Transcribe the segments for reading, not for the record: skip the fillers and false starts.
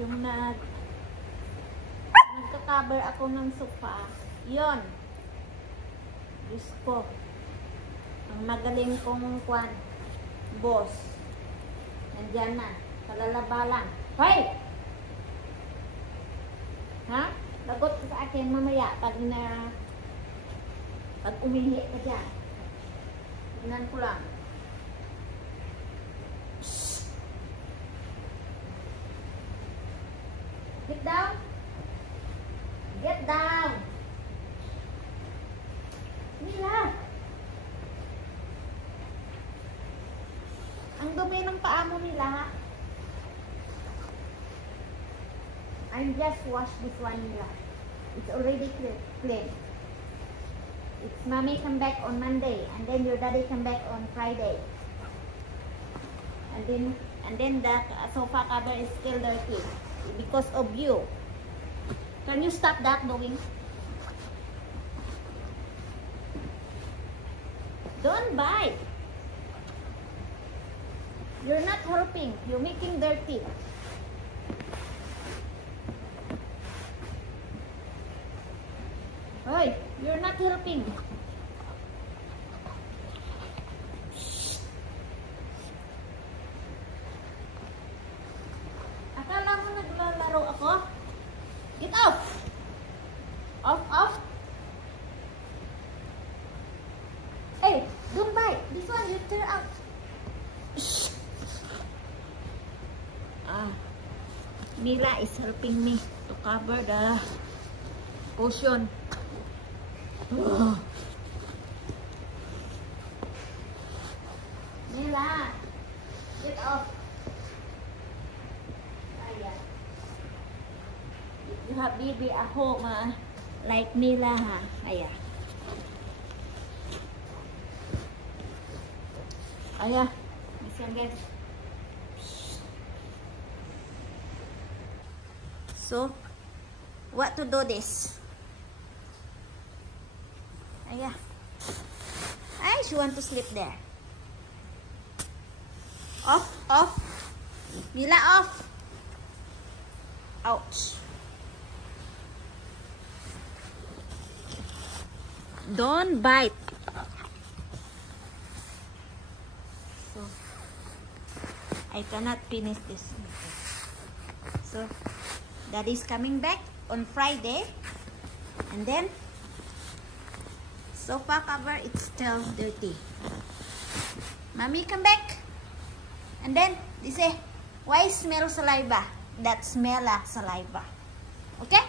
Yung nagka-cover ako ng sofa. Yon. Diyos ko. Ang magaling kong boss. Nandyan na. Palalaba lang. Hoy! Ha? Lagot ka sa akin mamaya pag umihi ka dyan. Tignan ko lang. Shhh. Get down. Get down. Mila. Ang dumi ng paa mo, Mila. I just washed this one, Mila. It's already clean. It's mommy come back on Monday, and then your daddy come back on Friday. And then the sofa cover is still dirty because of you. Can you stop that doing? Don't bite. You're not helping. You're making dirty. Hoy, you're not helping. Akala mo naglalaro ako? Get off! Off! Hey, don't bite. This one you tear out. Mila is helping me to cover the cushion. Mila, get off. Ayan. If you have baby at home, like Mila, ayan. Ayan. Listen, guys. So, what to do this? Ayan. Ay, she want to sleep there. Off. Mila, off. Ouch. Don't bite. So, I cannot finish this. So, Daddy's coming back on Friday. And then, sofa cover, it's still dirty. Mommy, come back. And then, they say, why smell saliva? That smell saliva. Okay?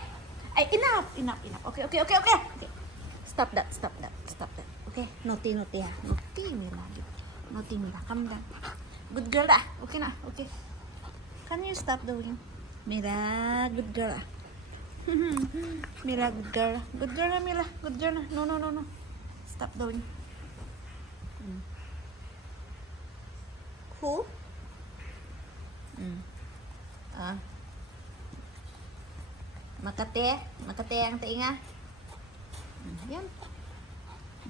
Ay, enough. Okay. Stop that. Okay? Naughty, ha. Naughty, Mila. Come down. Good girl, Okay na. Okay. Can you stop doing? Mila, good girl, Mila, good girl. Good girl na, Mila. Good girl na. No. Stop doing. Who? Makate ang tainga. Yan.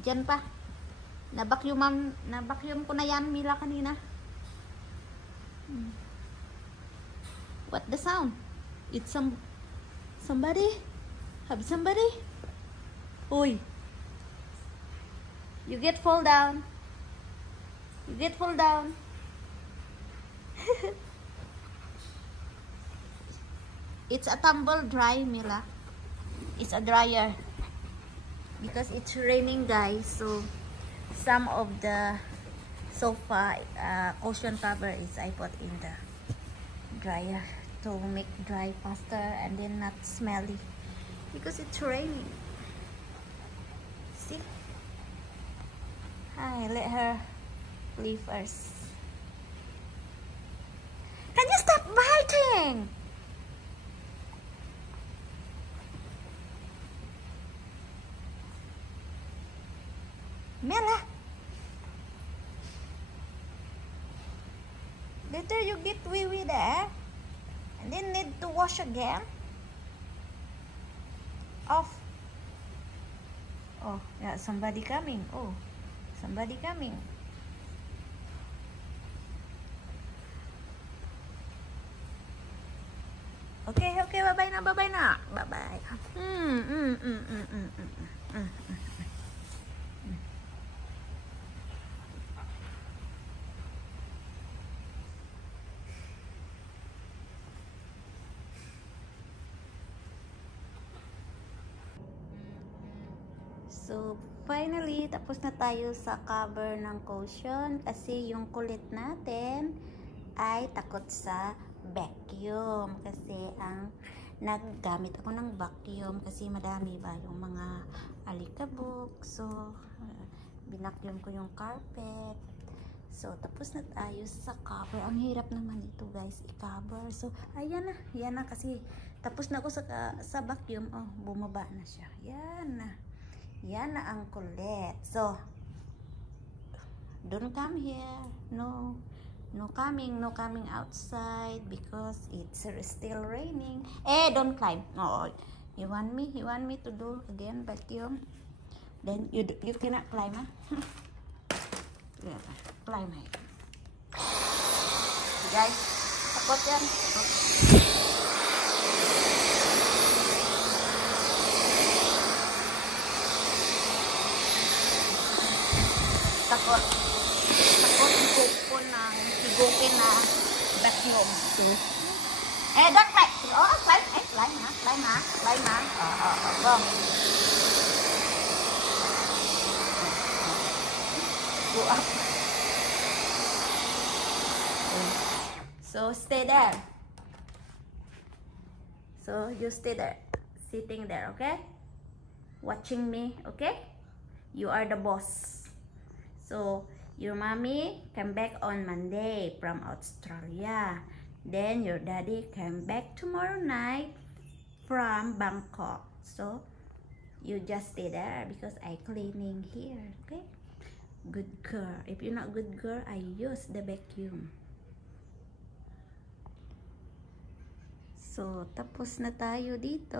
Diyan pa. Nabakyum ko na yan, Mila, kanina. What the sound? It's somebody? Have somebody? Oi. You get fall down. It's a tumble dry, Mila. It's a dryer. Because it's raining, guys. So, some of the sofa cushion cover is I put in the dryer to make dry faster and then not smelly because it's raining. See? Hi, let her leave first. Can you stop biting? Mela, later you get wee there and then need to wash again. Off. Oh, yeah, somebody coming. bye-bye na, bye-bye na. Bye-bye. So, finally, tapos na tayo sa cover ng cushion kasi yung kulit natin ay takot sa vacuum kasi naggamit ako ng vacuum kasi madami ba yung mga alikabok. So, binacuum ko yung carpet. So, tapos na tayo sa cover. Ang hirap naman ito, guys, i-cover. So, ayan na kasi tapos na ako sa vacuum. Oh, bumaba na siya. Yan na ang kulit. So, don't come here. No coming outside because it's still raining. Don't climb. No, you want me to do again vacuum? Then you cannot climb, huh? Yeah, climb it. Guys, takot yan. Takot higupin na vacuum. Don't climb. Climb na. Go. Go up. So stay there. So you stay there, sitting there, okay? Watching me, okay? You are the boss. So your mommy came back on Monday from Australia. Then your daddy came back tomorrow night from Bangkok. So you just stay there because I cleaning here, okay? Good girl. If you're not good girl, I use the vacuum. So, tapos na tayo dito.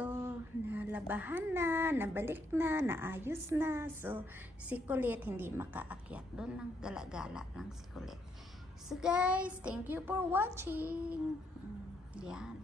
Nalabahan na, nabalik na, naayos na. So, si Kulit hindi makaakyat. Doon lang gala-gala lang si Kulit. So, guys, thank you for watching. Yan.